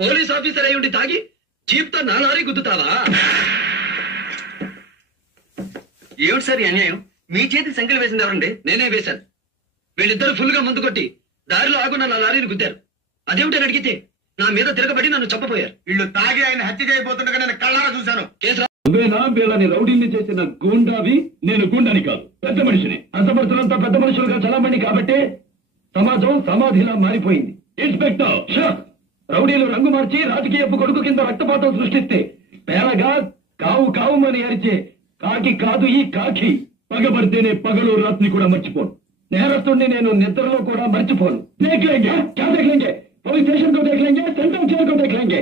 Police officer అయి ఉండి తాగి జీప్తో నా లారీ గుద్దుతావా? ఏమిటి సార్ ఈ అన్యాయం? మీ చేతి సంఖ్యలు వేసింది ఎవరండి? నేనే వేశాను. వీళ్ళిద్దరు ఫుల్ గా ముందు కొట్టి దారిలో ఆగున్న నా లారీని గుద్దారు. అదేమిటని అడిగితే నా మీద తిరగబడి నన్ను చంపపోయారు. వీళ్ళు తాగి ఆయన హత్య చేయబోతుండగా నేను కళ్ళారా చూశాను. నువ్వేనా వీళ్ళని రౌడీల్ని చేసిన గూండావి? నేను గూండాని కాదు, పెద్ద మనిషిని. అంతమరుతులంతా పెద్ద మనుషులుగా చలామణి కాబట్టే సమాజం సమాధిలా మారిపోయింది. Inspector shock! రౌడీలు రంగు మార్చి రాజకీయపు కొడుకు కింద రక్తపాతం సృష్టిస్తే పేలగా కావు కావుమని అరిచే కాకి కాదు ఈ కాకి. పగబడితేనే పగలు రాత్రి కూడా మర్చిపోను. నేరస్తుడిని నేను నిద్రలో కూడా మర్చిపోను. దేఖ్లేంగే క్యా దేఖ్లేంగే? పోలీస్ స్టేషన్ को देख लेंगे, सेंट्रल जेल को देख लेंगे।